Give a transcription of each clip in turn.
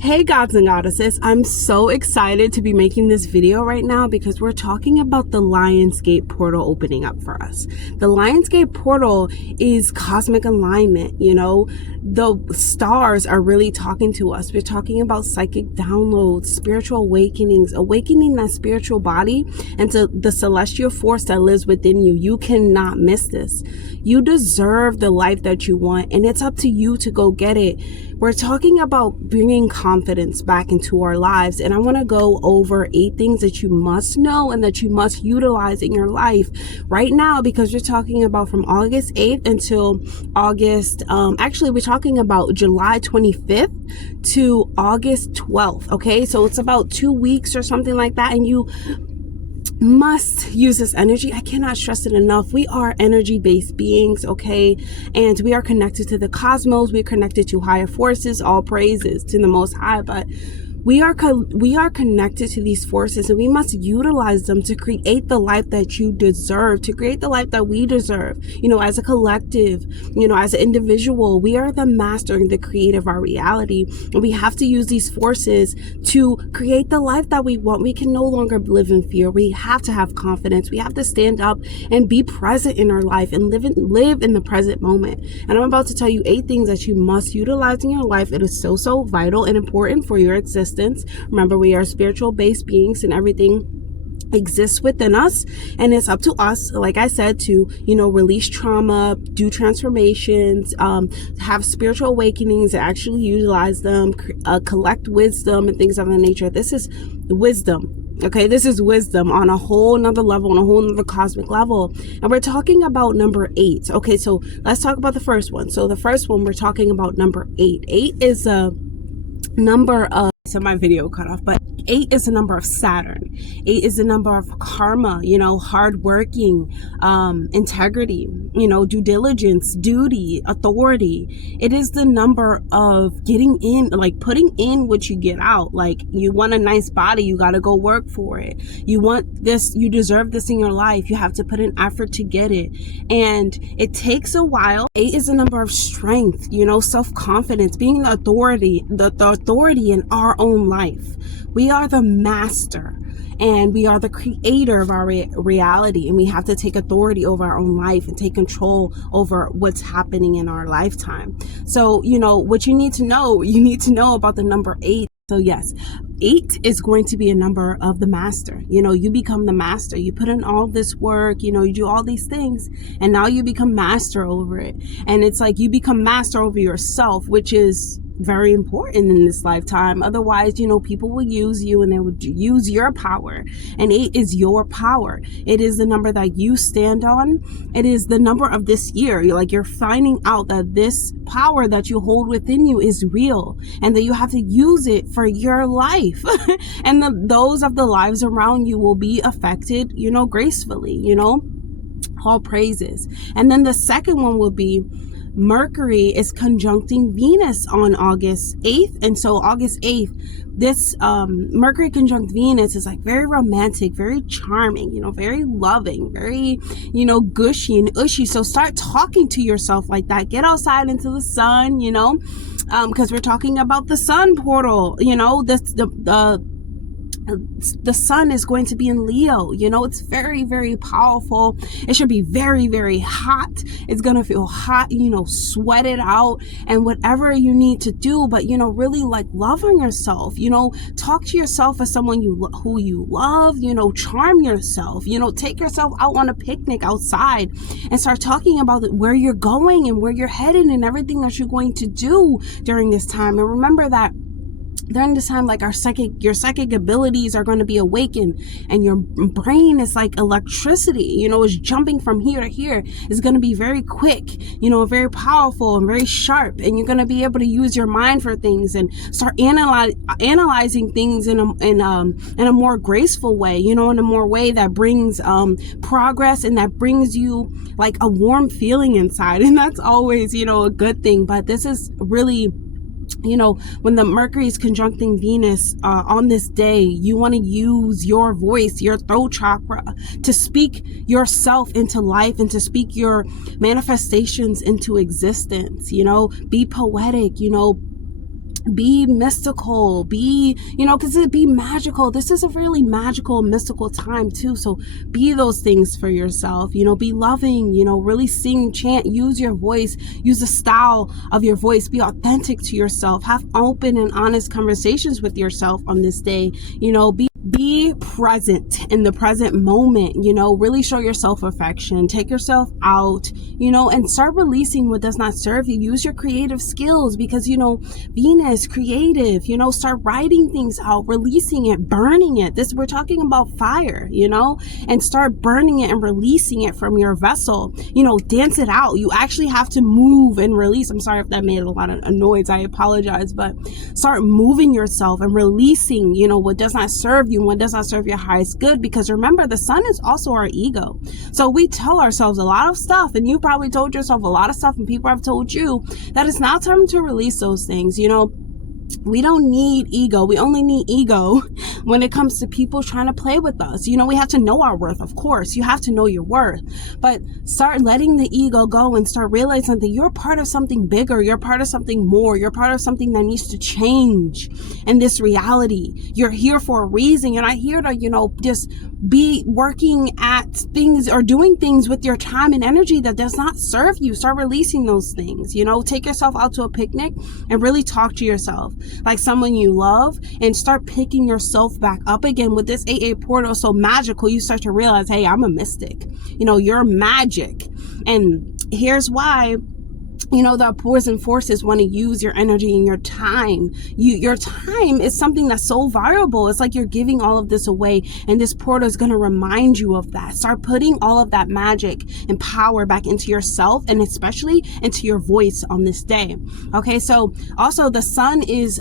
Hey gods and goddesses, I'm so excited to be making this video right now because we're talking about the Lionsgate portal opening up for us. The Lionsgate portal is cosmic alignment, the stars are really talking to us. We're talking about psychic downloads, spiritual awakenings, awakening that spiritual body and to the celestial force that lives within you. You cannot miss this. You deserve the life that you want, and it's up to you to go get it. We're talking about bringing confidence back into our lives, and I want to go over 8 things that you must know and that you must utilize in your life right now, because we're talking about from August 8th until August, we're talking about July 25th to August 12th, okay? So it's about 2 weeks or something like that, and you must use this energy. I cannot stress it enough. We are energy-based beings, okay? And we are connected to the cosmos. We're connected to higher forces. All praises to the Most High. But we are connected to these forces, and we must utilize them to create the life that you deserve, to create the life that we deserve. As a collective, as an individual, we are the master and the creator of our reality, and we have to use these forces to create the life that we want. We can no longer live in fear. We have to have confidence. We have to stand up and be present in our life and live in the present moment. And I'm about to tell you 8 things that you must utilize in your life. It is so vital and important for your existence. Remember, we are spiritual based beings, and everything exists within us, and it's up to us, like I said, to release trauma, do transformations, have spiritual awakenings, and actually utilize them, collect wisdom and things of that nature. This is wisdom. Okay, this is wisdom on a whole nother level, on a whole nother cosmic level. And we're talking about number 8. Okay, so let's talk about the first one. So the first one, we're talking about number 8. 8 is a number of, so my video cut off, but 8 is the number of Saturn. 8 is the number of karma, hardworking, integrity, due diligence, duty, authority. It is the number of getting in, like putting in what you get out. Like, you want a nice body, you got to go work for it. You want this, you deserve this in your life. You have to put in effort to get it. And it takes a while. 8 is a number of strength, self-confidence, being the authority in our own life. We are the master, and we are the creator of our reality, and we have to take authority over our own life and take control over what's happening in our lifetime. So, what you need to know about the number 8. So yes, 8 is going to be a number of the master. You become the master. You put in all this work, you do all these things, and now you become master over it. And it's like you become master over yourself, which is very important in this lifetime. Otherwise, people will use you, and they would use your power. And 8 is your power. It is the number that you stand on. It is the number of this year. You're finding out that this power that you hold within you is real, and that you have to use it for your life. And those of the lives around you will be affected, gracefully, all praises. And then the second one will be Mercury is conjuncting Venus on August 8th. And so August 8th, this Mercury conjunct Venus is like very romantic, very charming, very loving, very, gushy and ushy. So start talking to yourself like that. Get outside into the sun, because we're talking about the sun portal, the sun is going to be in Leo. It's very, very powerful. It should be very, very hot. It's going to feel hot, sweat it out and whatever you need to do. But, really love on yourself, talk to yourself as someone who you love, charm yourself, take yourself out on a picnic outside and start talking about where you're going and where you're headed and everything that you're going to do during this time. And remember that during this time, your psychic abilities are going to be awakened, and your brain is like electricity, is jumping from here to here. It's going to be very quick, very powerful and very sharp, and you're going to be able to use your mind for things and start analyzing things in a more graceful way, in a more way that brings progress, and that brings you like a warm feeling inside. And that's always, a good thing. But this is really, when the Mercury is conjuncting Venus on this day, you want to use your voice, your throat chakra, to speak yourself into life and to speak your manifestations into existence. Be poetic, be mystical, be, because it be magical. This is a really magical, mystical time too. So be those things for yourself, be loving, really sing, chant, use your voice, use the style of your voice, be authentic to yourself, have open and honest conversations with yourself on this day, be present in the present moment, really show yourself affection, take yourself out, and start releasing what does not serve you. Use your creative skills because, Venus, creative, start writing things out, releasing it, burning it. We're talking about fire, and start burning it and releasing it from your vessel, dance it out. You actually have to move and release. I'm sorry if that made a lot of noise. I apologize, but start moving yourself and releasing, what does not serve you, what does not serve your highest good. Because remember, the sun is also our ego. So we tell ourselves a lot of stuff, and you probably told yourself a lot of stuff, and people have told you that it's now time to release those things. We don't need ego. We only need ego when it comes to people trying to play with us. We have to know our worth. Of course, you have to know your worth, but start letting the ego go and start realizing that you're part of something bigger. You're part of something more. You're part of something that needs to change in this reality. You're here for a reason. You're not here to, just be working at things or doing things with your time and energy that does not serve you. Start releasing those things. Take yourself out to a picnic and really talk to yourself like someone you love, and start picking yourself back up again. With this 8/8 portal so magical, you start to realize, hey, I'm a mystic. You're magic. And here's why. The opposing forces want to use your energy and your time. Your time is something that's so valuable. It's like you're giving all of this away, and this portal is going to remind you of that. Start putting all of that magic and power back into yourself, and especially into your voice on this day. Okay, so also the sun is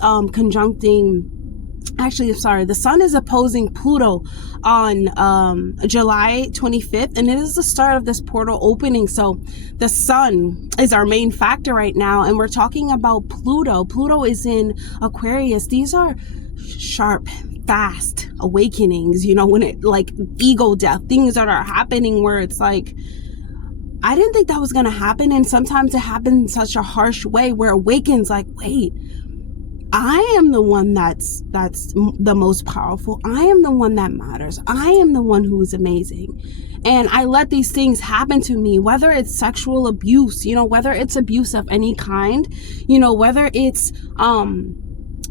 the sun is opposing Pluto on July 25th, and it is the start of this portal opening. So the sun is our main factor right now, and we're talking about Pluto. Pluto is in Aquarius. These are sharp, fast awakenings, when it, like, ego death, things that are happening where it's like, I didn't think that was going to happen. And sometimes it happens in such a harsh way where it awakens like, wait, I am the one that's the most powerful. I am the one that matters. I am the one who is amazing. And I let these things happen to me, whether it's sexual abuse, whether it's abuse of any kind, whether it's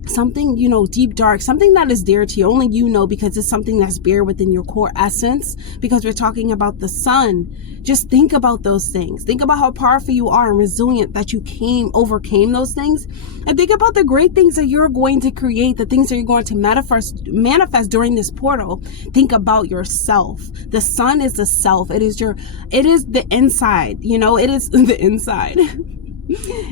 something, deep, dark, something that is dear to you, only because it's something that's bare within your core essence, because we're talking about the sun. Just think about those things. Think about how powerful you are and resilient that you overcame those things. And think about the great things that you're going to create, the things that you're going to manifest during this portal. Think about yourself. The sun is the self. It is the inside, it is the inside.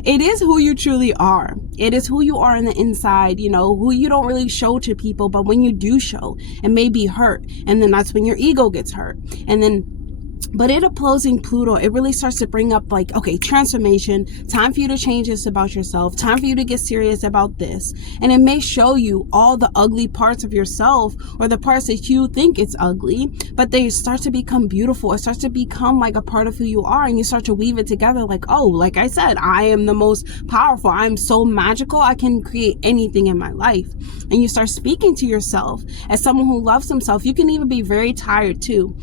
It is who you truly are. It is who you are in the inside, who you don't really show to people, but when you do show, it may be hurt. And then that's when your ego gets hurt. But it opposing Pluto, it really starts to bring up like, okay, transformation, time for you to change this about yourself, time for you to get serious about this. And it may show you all the ugly parts of yourself, or the parts that you think it's ugly, but they start to become beautiful. It starts to become like a part of who you are, and you start to weave it together like, oh, like I said, I am the most powerful. I'm so magical. I can create anything in my life. And you start speaking to yourself as someone who loves himself. You can even be very tired too,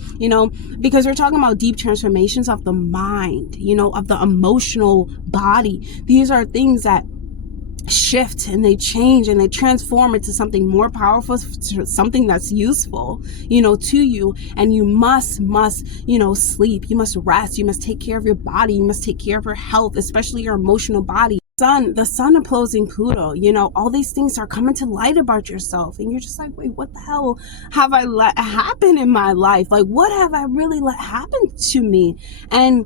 because we're talking about deep transformations of the mind, of the emotional body. These are things that shift and they change and they transform into something more powerful, something that's useful, to you. And you must, sleep. You must rest. You must take care of your body. You must take care of your health, especially your emotional body. The sun opposing Pluto, all these things are coming to light about yourself, and you're just like, wait, what the hell have I let happen in my life? Like, what have I really let happen to me? And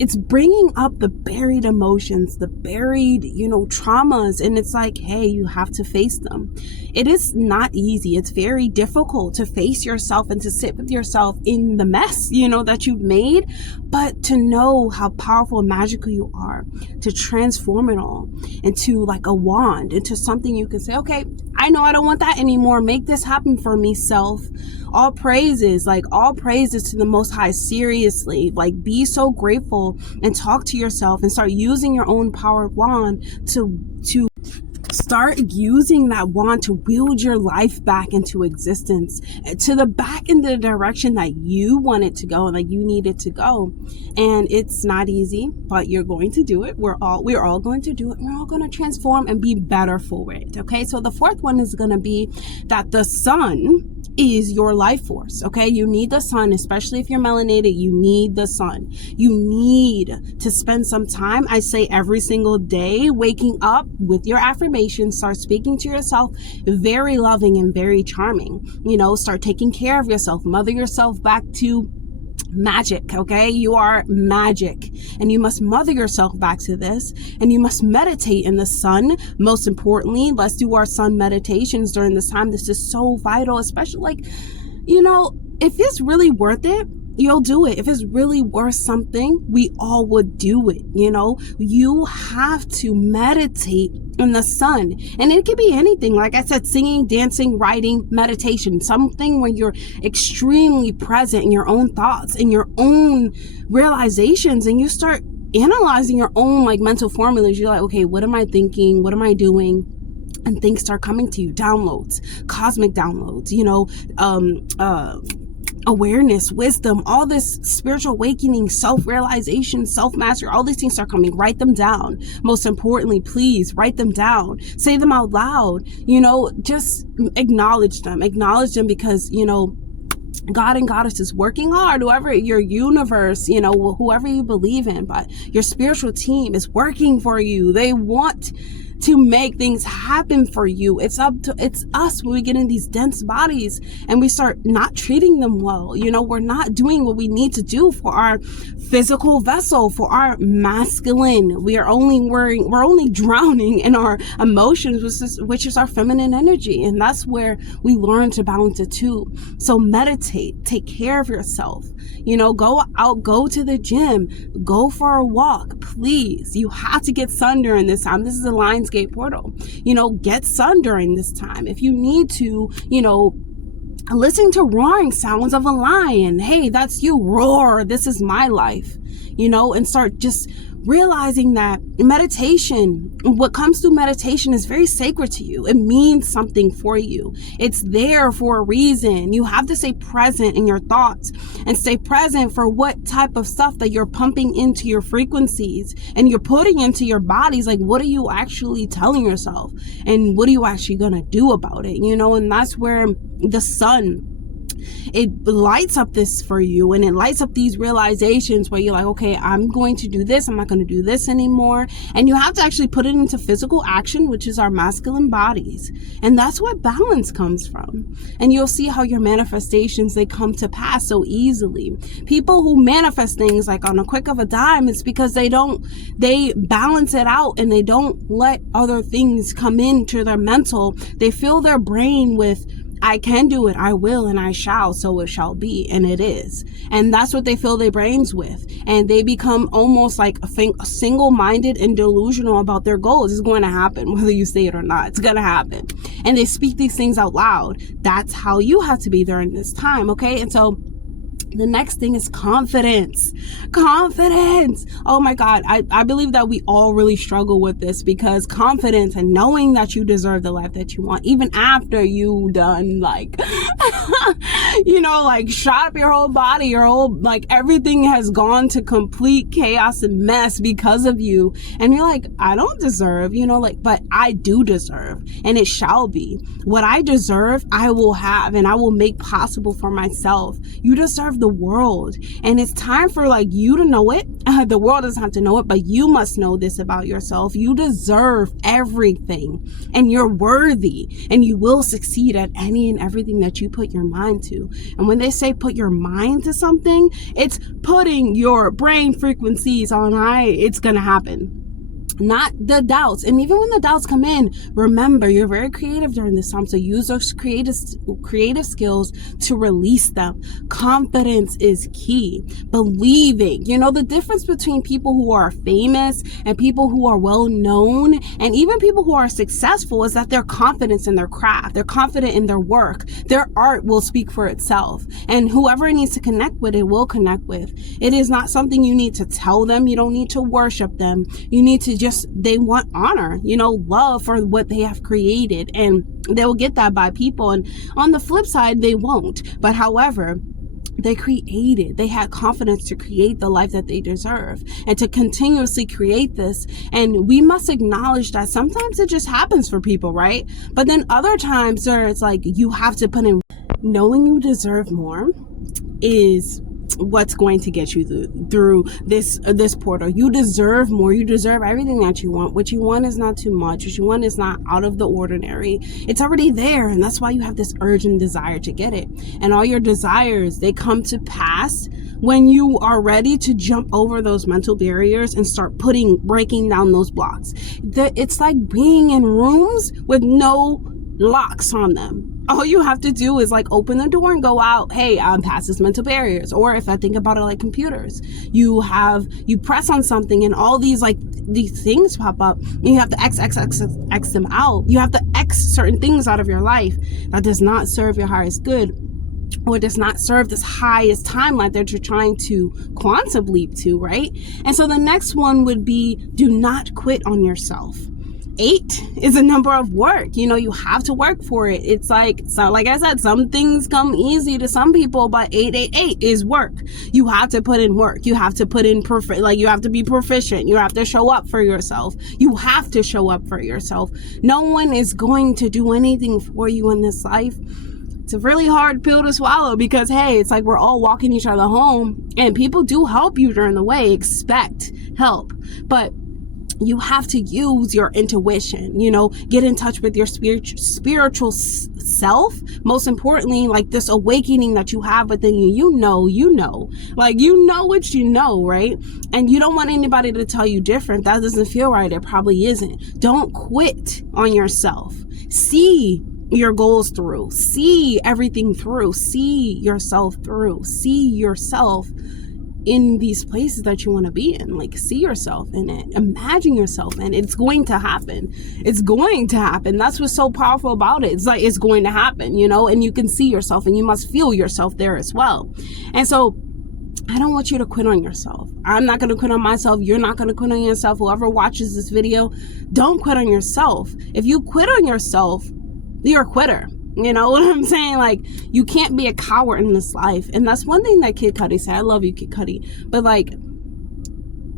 it's bringing up the buried emotions, the buried, traumas. And it's like, hey, you have to face them. It is not easy. It's very difficult to face yourself and to sit with yourself in the mess, that you've made. But to know how powerful and magical you are, to transform it all into like a wand, into something you can say, okay, I know I don't want that anymore. Make this happen for me, self. All praises to the Most High. Seriously, like, be so grateful and talk to yourself and start using your own power wand to Start using that wand to wield your life back into existence, to the back in the direction that you want it to go and that you need it to go. And it's not easy, but you're going to do it. We're all going to do it. We're all going to transform and be better for it. Okay. So the fourth one is going to be that the sun is your life force. Okay. You need the sun, especially if you're melanated. You need the sun. You need to spend some time, I say every single day, waking up with your affirmations. Start speaking to yourself very loving and very charming. Start taking care of yourself. Mother yourself back to magic. Okay. You are magic, and you must mother yourself back to this, and you must meditate in the sun. Most importantly, let's do our sun meditations during this time. This is so vital, especially if it's really worth it, you'll do it. If it's really worth something, we all would do it. You have to meditate in the sun, and it could be anything. Like I said, singing, dancing, writing, meditation, something where you're extremely present in your own thoughts and your own realizations, and you start analyzing your own mental formulas. You're like, okay, what am I thinking? What am I doing? And things start coming to you, downloads, cosmic downloads, awareness, wisdom, all this spiritual awakening, self-realization, self-mastery, all these things start coming. Write them down. Most importantly, please write them down. Say them out loud. Just acknowledge them because, God and Goddess is working hard. Whoever your universe, whoever you believe in, but your spiritual team is working for you. They want to make things happen for you. It's us when we get in these dense bodies and we start not treating them well. We're not doing what we need to do for our physical vessel, for our masculine. We're only drowning in our emotions, which is our feminine energy. And that's where we learn to balance the two. So meditate, take care of yourself, go out, go to the gym, go for a walk, please. You have to get sun during this time. This is a Lionsgate portal. Get sun during this time. If you need to, listen to roaring sounds of a lion. Hey, that's you. Roar. This is my life, and start just realizing that meditation, what comes through meditation, is very sacred to you. It means something for you. It's there for a reason. You have to stay present in your thoughts and stay present for what type of stuff that you're pumping into your frequencies and you're putting into your bodies. Like, what are you actually telling yourself? And what are you actually going to do about it? And that's where the sun, it lights up this for you, and it lights up these realizations where you're like, okay, I'm going to do this. I'm not going to do this anymore. And you have to actually put it into physical action, which is our masculine bodies. And that's where balance comes from. And you'll see how your manifestations, they come to pass so easily. People who manifest things like on a click of a dime, it's because they balance it out and they don't let other things come into their mental. They fill their brain with, I can do it, I will, and I shall, so it shall be, and it is. And that's what they fill their brains with. And they become almost like single-minded and delusional about their goals. It's going to happen, whether you say it or not. It's going to happen. And they speak these things out loud. That's how you have to be during this time, okay? And so the next thing is confidence. Confidence. Oh my God. I believe that we all really struggle with this, because confidence and knowing that you deserve the life that you want, even after you done shot up your whole body, your whole, everything has gone to complete chaos and mess because of you. And you're like, I don't deserve, but I do deserve, and it shall be. What I deserve, I will have, and I will make possible for myself. You deserve the world, and it's time for you to know it. The world doesn't have to know it, but you must know this about yourself. You deserve everything, and you're worthy, and you will succeed at any and everything that you put your mind to. And when they say put your mind to something, it's putting your brain frequencies on high. It's gonna happen. Not the doubts. And even when the doubts come in, remember, you're very creative during this time. So use those creative skills to release them. Confidence is key. Believing. The difference between people who are famous and people who are well known and even people who are successful is that they're confident in their craft. They're confident in their work. Their art will speak for itself. And whoever needs to connect with it will connect with. It is not something you need to tell them. You don't need to worship them. You need to just they want honor, love for what they have created, and they will get that by people. And on the flip side, they won't. But however, they had confidence to create the life that they deserve and to continuously create this. And we must acknowledge that sometimes it just happens for people, right? But then other times it's like you have to put in. Knowing you deserve more is what's going to get you through this portal. You deserve more. You deserve everything that you want. What you want is not too much. What you want is not out of the ordinary. It's already there, and that's why you have this urgent desire to get it. And all your desires, they come to pass when you are ready to jump over those mental barriers and start breaking down those blocks. It's like being in rooms with no locks on them. All you have to do is like open the door and go out. Hey, I'm past this mental barriers. Or if I think about it like computers, you press on something and all these things pop up, and you have to X them out. You have to X certain things out of your life that does not serve your highest good, or does not serve this highest timeline that you're trying to quantum leap to, right? And so the next one would be, do not quit on yourself. 8 is a number of work. You have to work for it. It's like I said, some things come easy to some people, but 888 is work. You have to put in work. You have to put in you have to be proficient. You have to show up for yourself. You have to show up for yourself. No one is going to do anything for you in this life. It's a really hard pill to swallow because, hey, it's like we're all walking each other home, and people do help you during the way. Expect help. But you have to use your intuition, get in touch with your spiritual self. Most importantly, like this awakening that you have within you, like, what you know, right? And you don't want anybody to tell you different. That doesn't feel right. It probably isn't. Don't quit on yourself. See your goals through, see everything through, see yourself through, see yourself in these places that you want to be in. Like, see yourself in it, imagine yourself in it. It's going to happen. That's what's so powerful about it. It's like, it's going to happen, and you can see yourself, and you must feel yourself there as well. And so I don't want you to quit on yourself. I'm not going to quit on myself. You're not going to quit on yourself. Whoever watches this video, don't quit on yourself. If you quit on yourself, you're a quitter. You know what I'm saying? Like, you can't be a coward in this life. And that's one thing that Kid Cudi said. I love you, Kid Cudi. But like,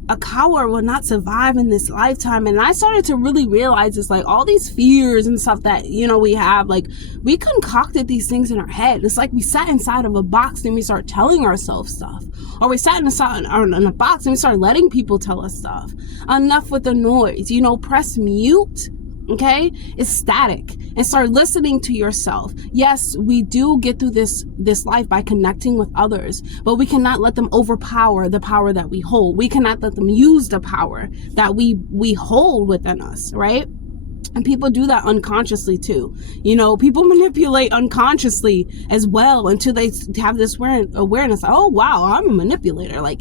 a coward will not survive in this lifetime. And I started to really realize it's like all these fears and stuff that, we have, like, we concocted these things in our head. It's like we sat inside of a box and we start telling ourselves stuff. Or we sat in a box and we start letting people tell us stuff. Enough with the noise. Press mute. Okay, it's static, and start listening to yourself. Yes, we do get through this life by connecting with others, but we cannot let them overpower the power that we hold. We cannot let them use the power that we hold within us, right? And people do that unconsciously too. People manipulate unconsciously as well until they have this awareness. Oh, wow, I'm a manipulator. Like,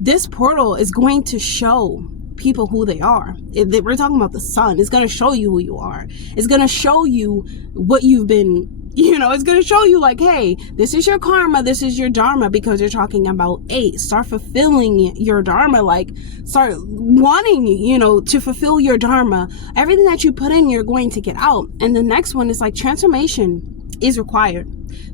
this portal is going to show people who they are. We're talking about the sun. It's going to show you who you are. It's going to show you what you've been, it's going to show you like, hey, this is your karma, this is your dharma, because you're talking about 8. Start fulfilling your dharma. Like, start wanting, to fulfill your dharma. Everything that you put in, you're going to get out. And the next one is like, transformation is required.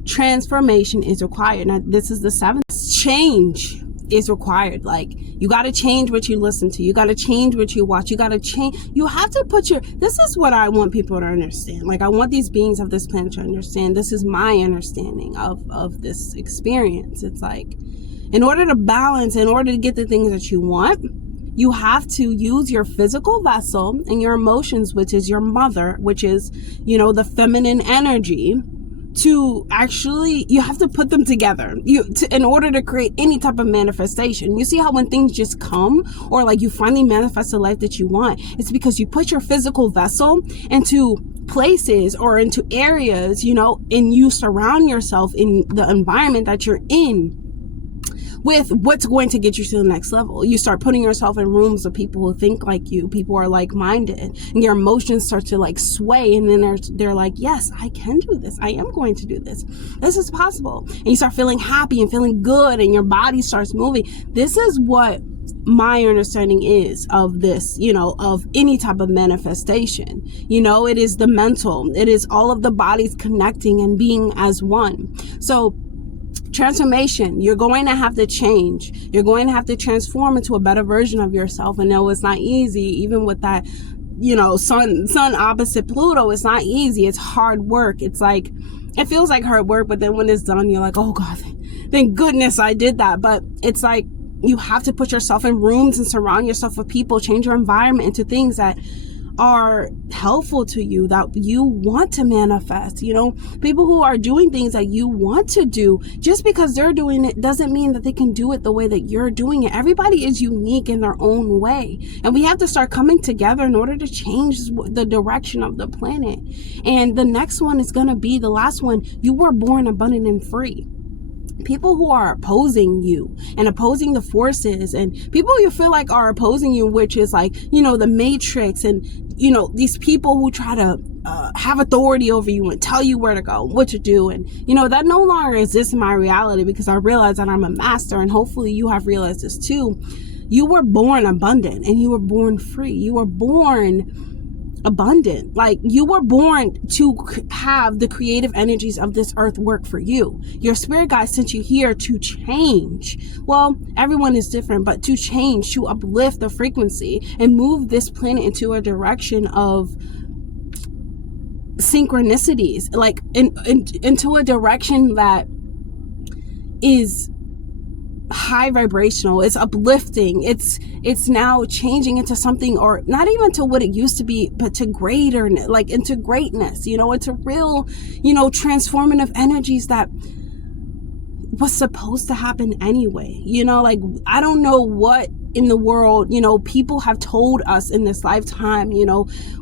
Transformation is required. Now, this is the 7th. Change is required. Like, you got to change what you listen to. You got to change what you watch. You got to change. You have to put this is what I want people to understand. Like, I want these beings of this planet to understand. This is my understanding of this experience. It's like, in order to balance, in order to get the things that you want, you have to use your physical vessel and your emotions, which is your mother, which is, the feminine energy, to actually, you have to put them together in order to create any type of manifestation. You see how when things just come, or like you finally manifest the life that you want, it's because you put your physical vessel into places or into areas, and you surround yourself in the environment that you're in with what's going to get you to the next level. You start putting yourself in rooms of people who think like you, people are like-minded, and your emotions start to like sway, and then they're like, yes, I can do this. I am going to do this. This is possible. And you start feeling happy and feeling good, and your body starts moving. This is what my understanding is of this, of any type of manifestation. It is the mental, it is all of the bodies connecting and being as one. So transformation, you're going to have to change. You're going to have to transform into a better version of yourself. And no, it's not easy. Even with that, sun opposite Pluto, it's not easy. It's hard work. It's like, it feels like hard work, but then when it's done, you're like, oh God, thank goodness I did that. But it's like, you have to put yourself in rooms and surround yourself with people, change your environment into things that are helpful to you, that you want to manifest. People who are doing things that you want to do. Just because they're doing it doesn't mean that they can do it the way that you're doing it. Everybody is unique in their own way, and we have to start coming together in order to change the direction of the planet. And the next one is going to be the last one. You were born abundant and free. People who are opposing you and opposing the forces, and people you feel like are opposing you, which is like, the Matrix, and, these people who try to have authority over you and tell you where to go, what to do. And, that no longer exists in my reality, because I realize that I'm a master, and hopefully you have realized this too. You were born abundant and you were born free. You were born abundant. Like, you were born to have the creative energies of this earth work for you. Your spirit guide sent you here to change. Well, everyone is different, but to change, to uplift the frequency and move this planet into a direction of synchronicities, like into a direction that is high vibrational. It's uplifting. It's now changing into something, or not even to what it used to be, but to greater, like into greatness, into real, transformative energies that was supposed to happen anyway. Like, I don't know what in the world, people have told us in this lifetime,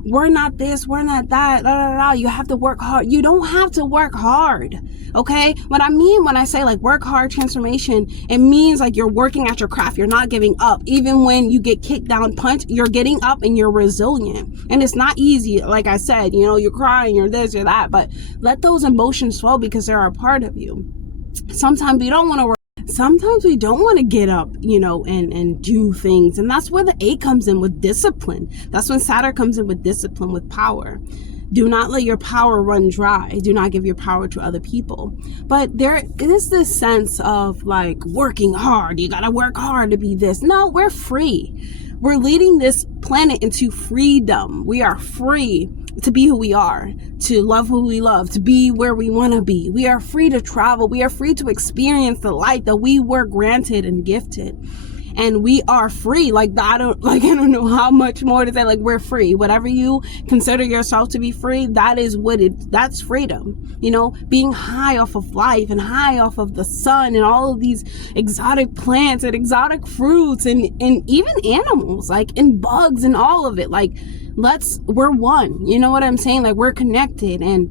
we're not this, we're not that, you have to work hard. You don't have to work hard. Okay. What I mean when I say like work hard transformation, it means like you're working at your craft. You're not giving up. Even when you get kicked down, punched, you're getting up and you're resilient. And it's not easy. Like I said, you're crying, you're this, you're that, but let those emotions flow, because they're a part of you. Sometimes we don't want to get up, and do things. And that's where the 8 comes in, with discipline. That's when Saturn comes in with discipline, with power. Do not let your power run dry. Do not give your power to other people. But there is this sense of like working hard. You got to work hard to be this. No, we're free. We're leading this planet into freedom. We are free to be who we are, to love who we love, to be where we want to be. We are free to travel. We are free to experience the light that we were granted and gifted. And we are free. Like, I don't know how much more to say. Like, we're free. Whatever you consider yourself to be free, that's freedom. Being high off of life and high off of the sun and all of these exotic plants and exotic fruits and even animals, like, and bugs and all of it. Like, we're one. You know what I'm saying? Like, we're connected, and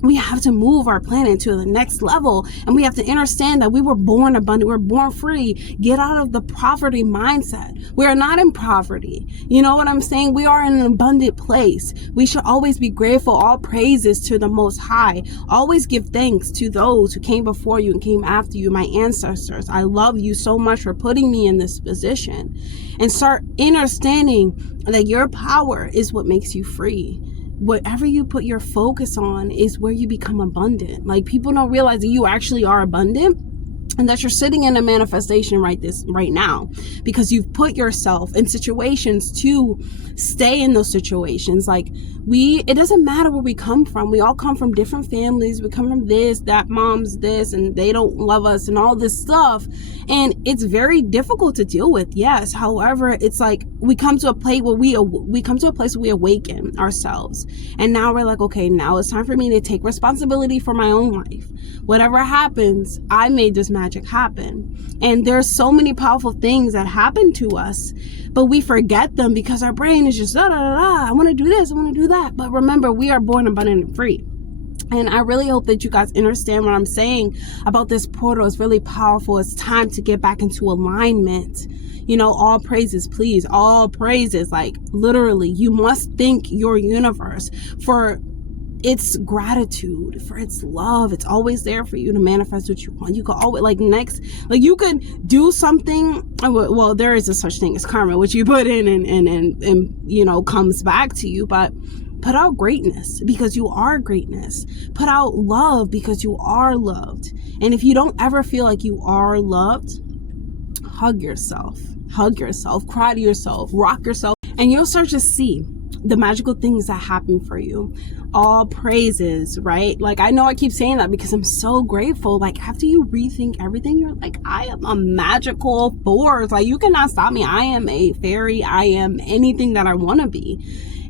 we have to move our planet to the next level, and we have to understand that we were born abundant, we're born free. Get out of the poverty mindset. We are not in poverty. You know what I'm saying? We are in an abundant place. We should always be grateful. All praises to the Most High. Always give thanks to those who came before you and came after you, my ancestors. I love you so much for putting me in this position. And start understanding that your power is what makes you free. Whatever you put your focus on is where you become abundant. Like, people don't realize that you actually are abundant, and that you're sitting in a manifestation right now, because you've put yourself in situations to stay in those situations. Like, it doesn't matter where we come from. We all come from different families. We come from this, that mom's this, and they don't love us and all this stuff. And it's very difficult to deal with. Yes. However, it's like we come to a place where we awaken ourselves. And now we're like, okay, now it's time for me to take responsibility for my own life. Whatever happens, I made this magic happen. And there's so many powerful things that happen to us, but we forget them because our brain is just, I want to do this, I want to do that. But remember, we are born abundant and free. And I really hope that you guys understand what I'm saying about this portal. It's really powerful. It's time to get back into alignment. All praises, please. All praises. Like, literally, you must thank your universe for its gratitude, for its love. It's always there for you to manifest what you want. You could always, like, you could do something. Well, there is a such thing as karma, which you put in and you know, comes back to you. But put out greatness because you are greatness. Put out love because you are loved. And if you don't ever feel like you are loved, hug yourself, cry to yourself, rock yourself, and you'll start to see the magical things that happen for you. All praises, right? Like, I know I keep saying that because I'm so grateful. Like, after you rethink everything, you're like, I am a magical force. Like, you cannot stop me. I am a fairy. I am anything that I want to be.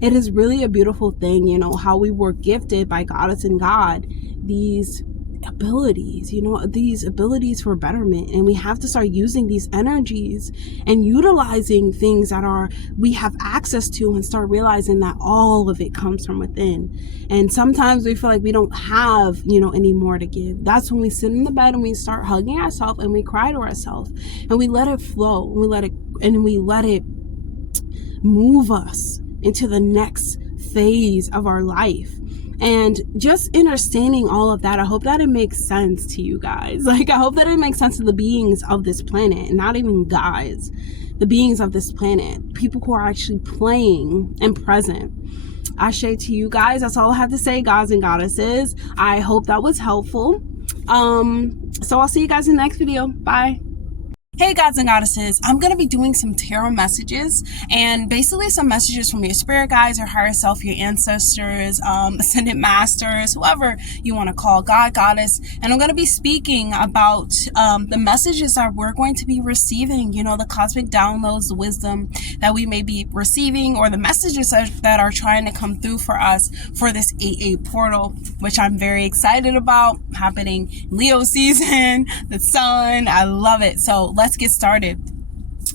It is really a beautiful thing, you know, how we were gifted by Goddess and God these abilities, you know, these abilities for betterment, and we have to start using these energies and utilizing things that we have access to, and start realizing that all of it comes from within. And sometimes we feel like we don't have, you know, any more to give. That's when we sit in the bed and we start hugging ourselves and we cry to ourselves and we let it flow, and we let it move us into the next phase of our life. And just understanding all of that, I hope that it makes sense to you guys. Like, I hope that it makes sense to the beings of this planet, and not even guys, the beings of this planet, people who are actually playing and present. Ashe to you guys. That's all I have to say, gods and goddesses. I hope that was helpful. So I'll see you guys in the next video. Bye. Hey gods and goddesses, I'm going to be doing some tarot messages, and basically some messages from your spirit guides, your higher self, your ancestors, ascended masters, whoever you want to call, God, goddess. And I'm going to be speaking about the messages that we're going to be receiving, you know, the cosmic downloads, the wisdom that we may be receiving, or the messages that are trying to come through for us for this 8/8 portal, which I'm very excited about, happening Leo season, the sun. I love it. So let's get started.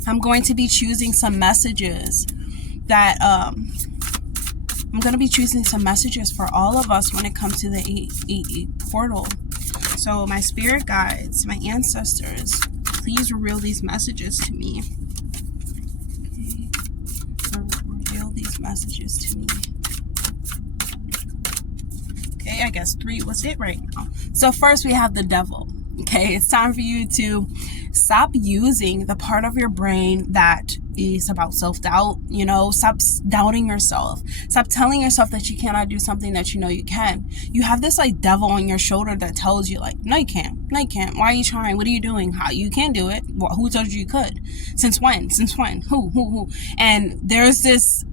I'm going to be choosing some messages that I'm going to be choosing some messages for all of us when it comes to the 8/8 portal. So my spirit guides, my ancestors, please reveal these messages to me. Okay. So reveal these messages to me. Okay, I guess 3 was it right now. So first we have the devil. Okay, it's time for you to stop using the part of your brain that is about self-doubt. You know, stop doubting yourself. Stop telling yourself that you cannot do something that you know you can. You have this like devil on your shoulder that tells you like, no, you can't. No, you can't. Why are you trying? What are you doing? How you can't do it? Well, who told you could? Since when? Since when? Who? And there's this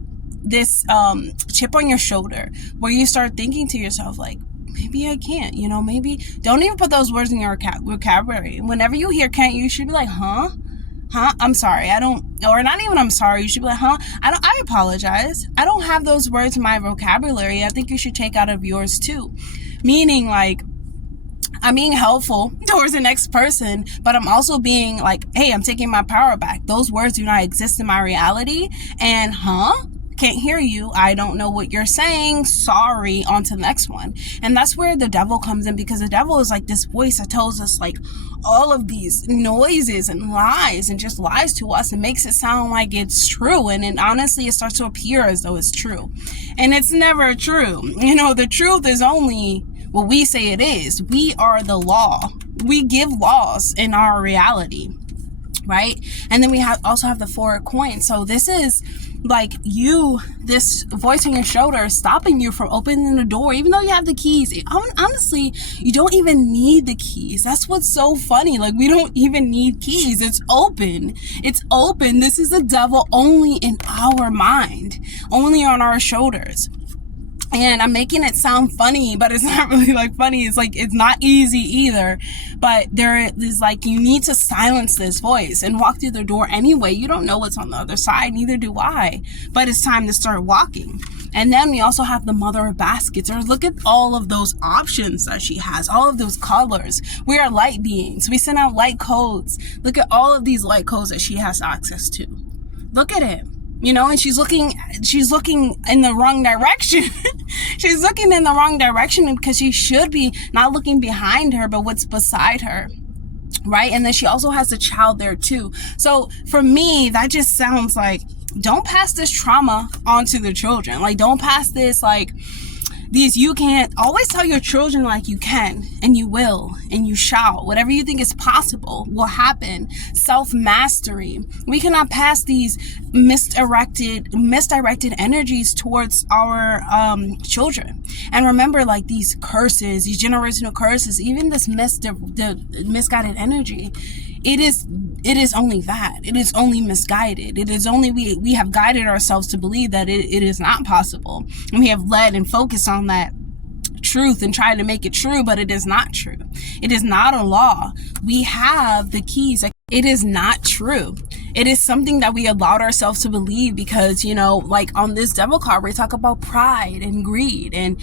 chip on your shoulder where you start thinking to yourself like, maybe I can't, you know, maybe don't even put those words in your vocabulary. Whenever you hear can't, you should be like, huh? I'm sorry. I don't, or not even I'm sorry. You should be like, huh? I apologize. I don't have those words in my vocabulary. I think you should take out of yours too. Meaning like, I'm being helpful towards the next person, but I'm also being like, hey, I'm taking my power back. Those words do not exist in my reality. And can't hear you. I don't know what you're saying. Sorry. On to the next one. And that's where the devil comes in, because the devil is like this voice that tells us like all of these noises and lies, and just lies to us and makes it sound like it's true. And then honestly, it starts to appear as though it's true. And it's never tralso You know, the truth is only what we say it is. We are the law. We give laws in our reality. Right? And then we also have the 4 of coins. So this is like this voice on your shoulder is stopping you from opening the door, even though you have the keys. Honestly, you don't even need the keys. That's what's so funny. Like, we don't even need keys. It's open. It's open. This is the devil only in our mind, only on our shoulders. And I'm making it sound funny, but it's not really like funny. It's like, it's not easy either. But there is like, you need to silence this voice and walk through the door anyway. You don't know what's on the other side, neither do I. But it's time to start walking. And then we also have the Mother of Baskets. Or look at all of those options that she has, all of those colors. We are light beings. We send out light codes. Look at all of these light codes that she has access to. Look at it. You know, and she's looking in the wrong direction. She's looking in the wrong direction because she should be not looking behind her, but what's beside her. Right? And then she also has a child there too. So for me, that just sounds like, don't pass this trauma onto the children. Like, don't pass this, like, you can't. Always tell your children like you can, and you will, and you shall. Whatever you think is possible will happen. Self-mastery. We cannot pass these misdirected energies towards our children. And remember, like, these curses, these generational curses, even this misguided energy, it is only that. It is only misguided. It is only we have guided ourselves to believe that it is not possible. And we have led and focused on that truth and tried to make it true, but it is not true. It is not a law. We have the keys. It is not true. It is something that we allowed ourselves to believe because, you know, like on this devil card, we talk about pride and greed and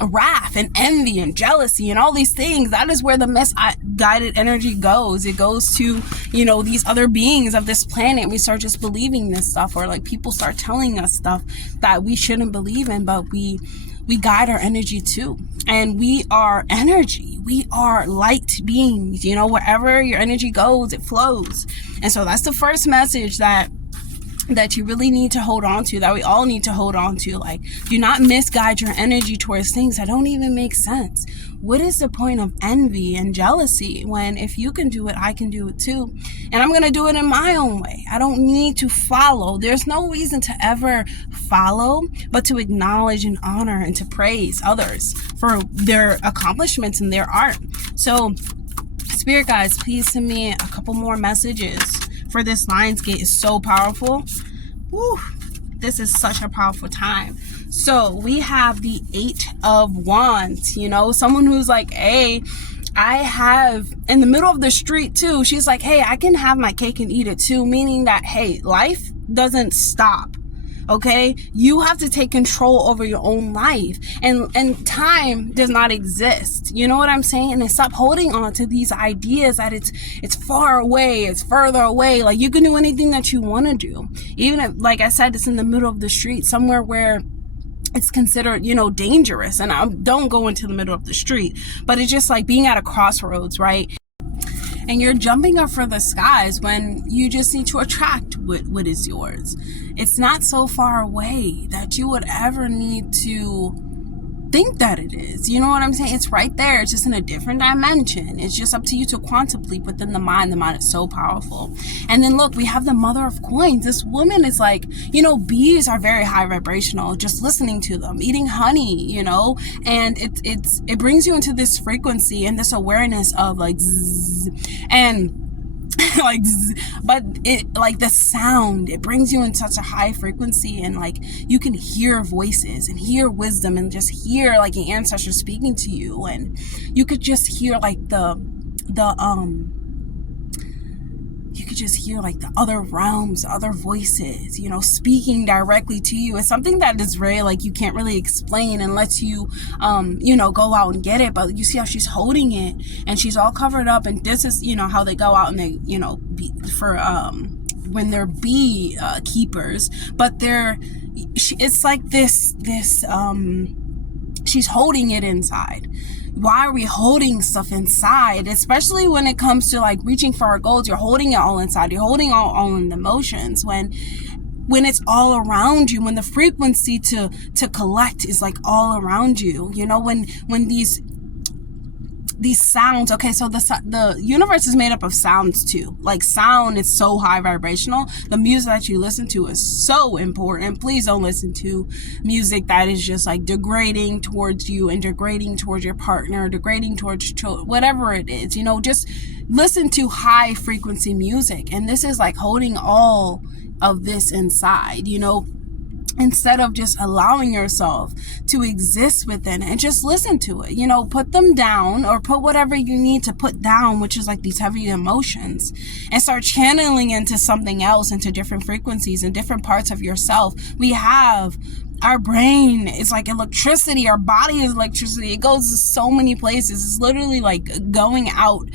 wrath and envy and jealousy and all these things. That is where the misguided energy goes. It goes to, you know, these other beings of this planet. We start just believing this stuff, or like people start telling us stuff that we shouldn't believe in, but we guide our energy too. And we are energy. We are light beings. You know, wherever your energy goes, it flows. And so that's the first message that you really need to hold on to, that we all need to hold on to. Like, do not misguide your energy towards things that don't even make sense. What is the point of envy and jealousy when if you can do it, I can do it too? And I'm going to do it in my own way. I don't need to follow. There's no reason to ever follow, but to acknowledge and honor and to praise others for their accomplishments and their art. So, Spirit guides, please send me a couple more messages for this Lionsgate. Is so powerful. Woo, this is such a powerful time. So we have the 8 of Wands, you know, someone who's like, hey, I have in the middle of the street too. She's like, hey, I can have my cake and eat it too. Meaning that, hey, life doesn't stop. Okay, you have to take control over your own life, and time does not exist. You know what I'm saying? And stop holding on to these ideas that it's far away, it's further away. Like, you can do anything that you want to do, even if, like I said, it's in the middle of the street, somewhere where it's considered, you know, dangerous. And I don't go into the middle of the street, but it's just like being at a crossroads, right? And you're jumping up for the skies when you just need to attract what is yours. It's not so far away that you would ever need to think that it is. You know what I'm saying? It's right there. It's just in a different dimension. It's just up to you to contemplate within the mind. The mind is so powerful. And then look, we have the Mother of Coins. This woman is like, you know, bees are very high vibrational. Just listening to them, eating honey, you know, and it brings you into this frequency and this awareness of like zzz, and like zzz, but it, like the sound, it brings you in such a high frequency, and like you can hear voices and hear wisdom and just hear like an ancestor speaking to you, and you could just hear like you could just hear like the other realms, other voices, you know, speaking directly to you. It's something that is very like you can't really explain unless you you know, go out and get it. But you see how she's holding it and she's all covered up, and this is, you know, how they go out and they, you know, when they're bee keepers, but it's like this she's holding it inside. Why are we holding stuff inside? Especially when it comes to like reaching for our goals, you're holding it all inside. You're holding all in the emotions when it's all around you, when the frequency to collect is like all around you. You know, when these sounds, okay, so the universe is made up of sounds too. Like, sound is so high vibrational. The music that you listen to is so important. Please don't listen to music that is just like degrading towards you and degrading towards your partner, degrading towards your children, whatever it is. You know, just listen to high frequency music. And this is like holding all of this inside, you know, instead of just allowing yourself to exist within it and just listen to it. You know, put them down, or put whatever you need to put down, which is like these heavy emotions, and start channeling into something else, into different frequencies and different parts of yourself. We have our brain. It's like electricity. Our body is electricity. It goes to so many places. It's literally like going out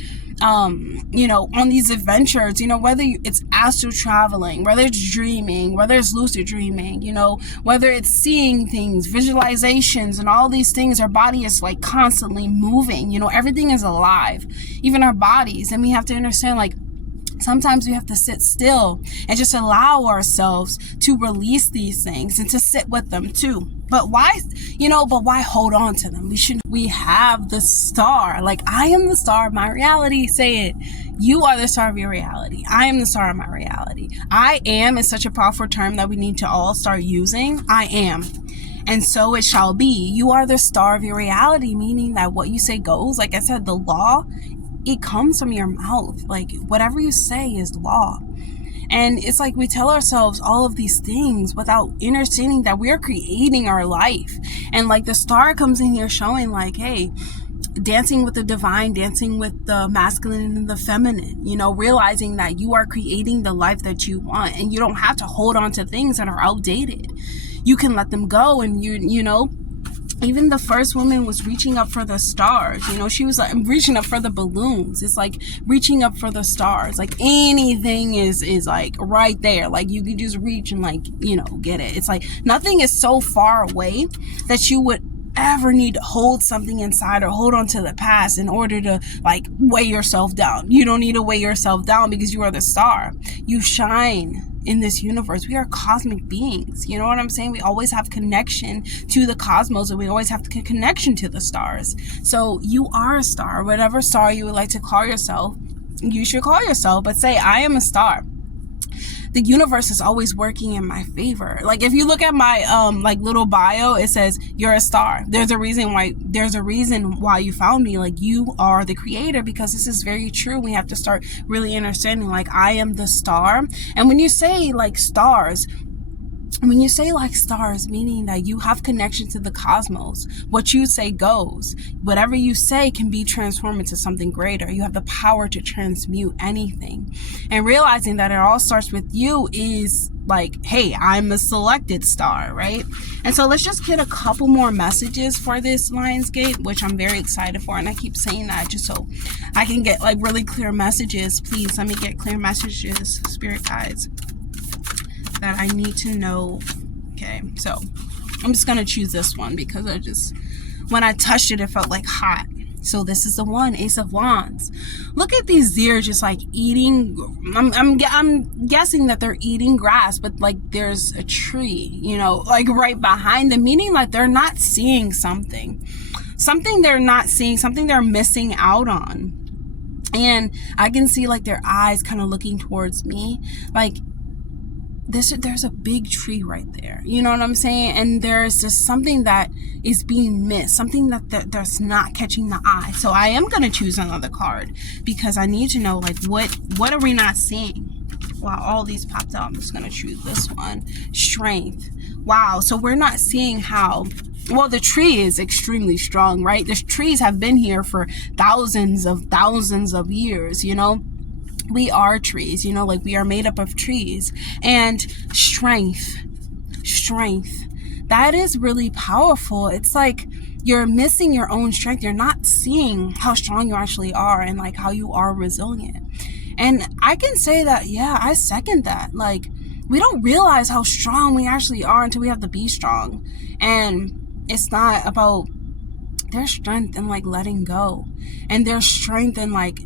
you know, on these adventures, you know, whether it's astral traveling, whether it's dreaming, whether it's lucid dreaming, you know, whether it's seeing things, visualizations, and all these things. Our body is like constantly moving, you know, everything is alive, even our bodies. And we have to understand, like, sometimes we have to sit still and just allow ourselves to release these things and to sit with them too. But why, but why hold on to them? We have the star. Like, I am the star of my reality. Say it. You are the star of your reality. I am the star of my reality. I am is such a powerful term that we need to all start using. I am. And so it shall be. You are the star of your reality, meaning that what you say goes. Like I said, the law, it comes from your mouth. Like, whatever you say is law. And it's like we tell ourselves all of these things without understanding that we're creating our life. And like the star comes in here showing like, hey, dancing with the divine, dancing with the masculine and the feminine, realizing that you are creating the life that you want, and you don't have to hold on to things that are outdated. You can let them go. And even the first woman was reaching up for the stars. She was like reaching up for the balloons. It's like reaching up for the stars. Like anything is like right there. Like you can just reach and like, get it. It's like nothing is so far away that you would ever need to hold something inside or hold on to the past in order to like weigh yourself down. You don't need to weigh yourself down because you are the star. You shine in this universe. We are cosmic beings. You know what I'm saying? We always have connection to the cosmos, and we always have connection to the stars. So you are a star. Whatever star you would like to call yourself, you should call yourself, but say, I am a star. The universe is always working in my favor. Like if you look at my like little bio, it says you're a star. There's a reason why you found me. Like, you are the creator, because this is very true. We have to start really understanding, like, I am the star. And when you say like stars, meaning that you have connection to the cosmos. What you say goes. Whatever you say can be transformed into something greater. You have the power to transmute anything. And realizing that it all starts with you is like, hey, I'm a selected star, right? And so let's just get a couple more messages for this Lionsgate, which I'm very excited for. And I keep saying that just so I can get like really clear messages. Please let me get clear messages, spirit guides, that I need to know. Okay, so I'm just gonna choose this one because when I touched it, it felt like hot. So this is the one, Ace of Wands. Look at these deer just like eating. I'm guessing that they're eating grass, but like there's a tree, like right behind them, meaning like they're not seeing something they're not seeing, something they're missing out on. And I can see like their eyes kind of looking towards me, like there's a big tree right there, you know what I'm saying? And there's just something that is being missed, something that's not catching the eye. So I am going to choose another card because I need to know, like, what are we not seeing? Wow, all these popped out. I'm just going to choose this one. Strength. Wow, so we're not seeing how, well, the tree is extremely strong, right? The trees have been here for thousands of years, We are trees, like we are made up of trees. And strength, that is really powerful. It's like you're missing your own strength. You're not seeing how strong you actually are and like how you are resilient. And I can say that, yeah, I second that. Like, we don't realize how strong we actually are until we have to be strong. And it's not about their strength and like letting go, and their strength and like,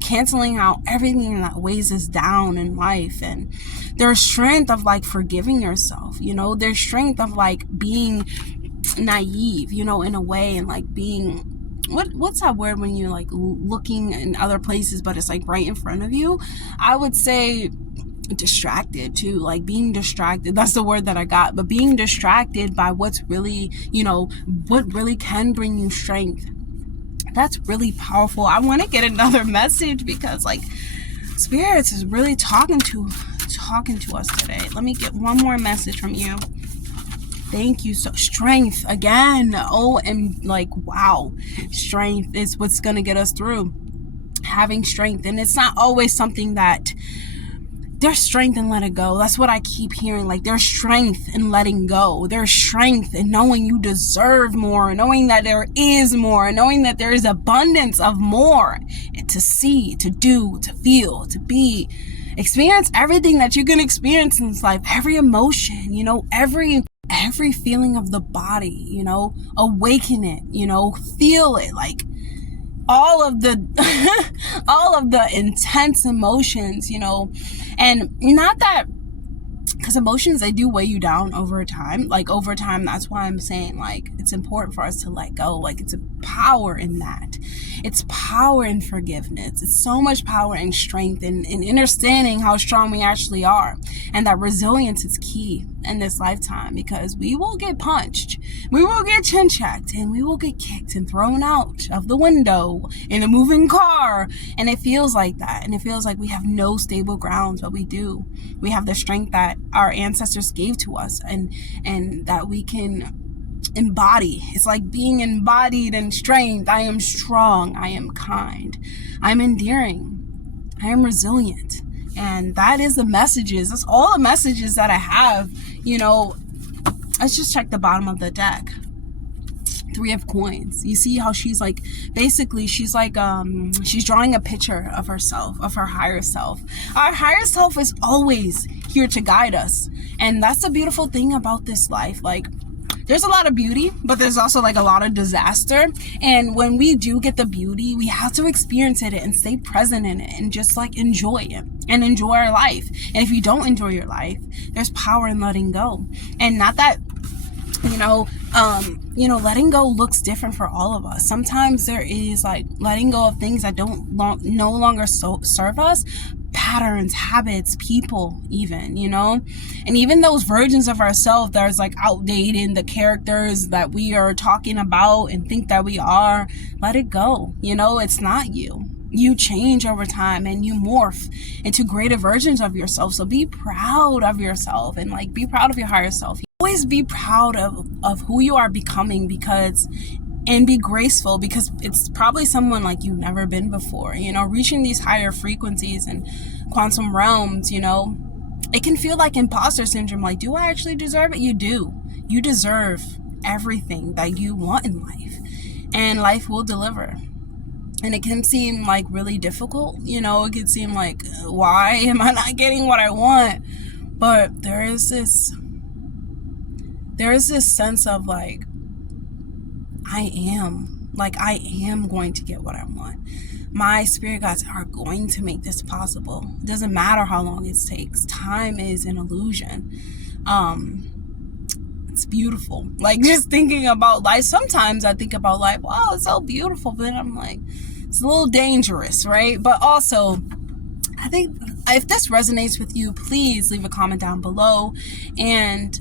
canceling out everything that weighs us down in life, and their strength of like forgiving yourself, their strength of like being naive, in a way, and like being, what's that word when you're like looking in other places but it's like right in front of you? I would say distracted too, like being distracted. That's the word that I got. But being distracted by what's really, what really can bring you strength. That's really powerful. I want to get another message because like spirits is really talking to us today. Let me get one more message from you. Thank you. So strength again. Oh, and like, wow, strength is what's going to get us through. Having strength. And it's not always something that there's strength in letting go. That's what I keep hearing. Like, there's strength in letting go. There's strength in knowing you deserve more, knowing that there is more, knowing that there is abundance of more to see, to do, to feel, to be. Experience everything that you can experience in this life. Every emotion, every feeling of the body, awaken it, feel it, like all of the intense emotions, and not that because emotions, they do weigh you down over time. Like over time, that's why I'm saying like it's important for us to let go. Like it's a power in that. It's power in forgiveness. It's so much power and strength in understanding how strong we actually are, and that resilience is key in this lifetime, because we will get punched, we will get chin checked, and we will get kicked and thrown out of the window in a moving car, and it feels like that, and it feels like we have no stable grounds, but we do. We have the strength that our ancestors gave to us, and that we can embody. It's like being embodied in strength. I am strong, I am kind, I'm endearing, I am resilient. And that is the messages. That's all the messages that I have. You know, let's just check the bottom of the deck. 3 of coins. You see how she's like, basically she's like she's drawing a picture of herself, of her higher self. Our higher self is always here to guide us, and that's the beautiful thing about this life. Like there's a lot of beauty, but there's also like a lot of disaster. And when we do get the beauty, we have to experience it and stay present in it and just like enjoy it and enjoy our life. And if you don't enjoy your life, there's power in letting go. And not that, letting go looks different for all of us. Sometimes there is like letting go of things that no longer serve us. Patterns, habits, people, even, and even those versions of ourselves that is like outdated, the characters that we are talking about and think that we are, let it go. It's not you. You change over time and you morph into greater versions of yourself. So be proud of yourself and like be proud of your higher self. Always be proud of who you are becoming, and be graceful, because it's probably someone like you've never been before. Reaching these higher frequencies and quantum realms, it can feel like imposter syndrome. Like, do I actually deserve it? You do. You deserve everything that you want in life, and life will deliver. And it can seem like really difficult. It can seem like, why am I not getting what I want? But there is this sense of like, I am going to get what I want. My spirit guides are going to make this possible. It doesn't matter how long it takes. Time is an illusion. It's beautiful. Like just thinking about life. Sometimes I think about life, wow, it's so beautiful. But then I'm like, it's a little dangerous, right? But also, I think if this resonates with you, please leave a comment down below and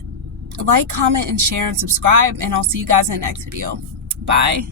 like, comment, and share and subscribe. And I'll see you guys in the next video. Bye.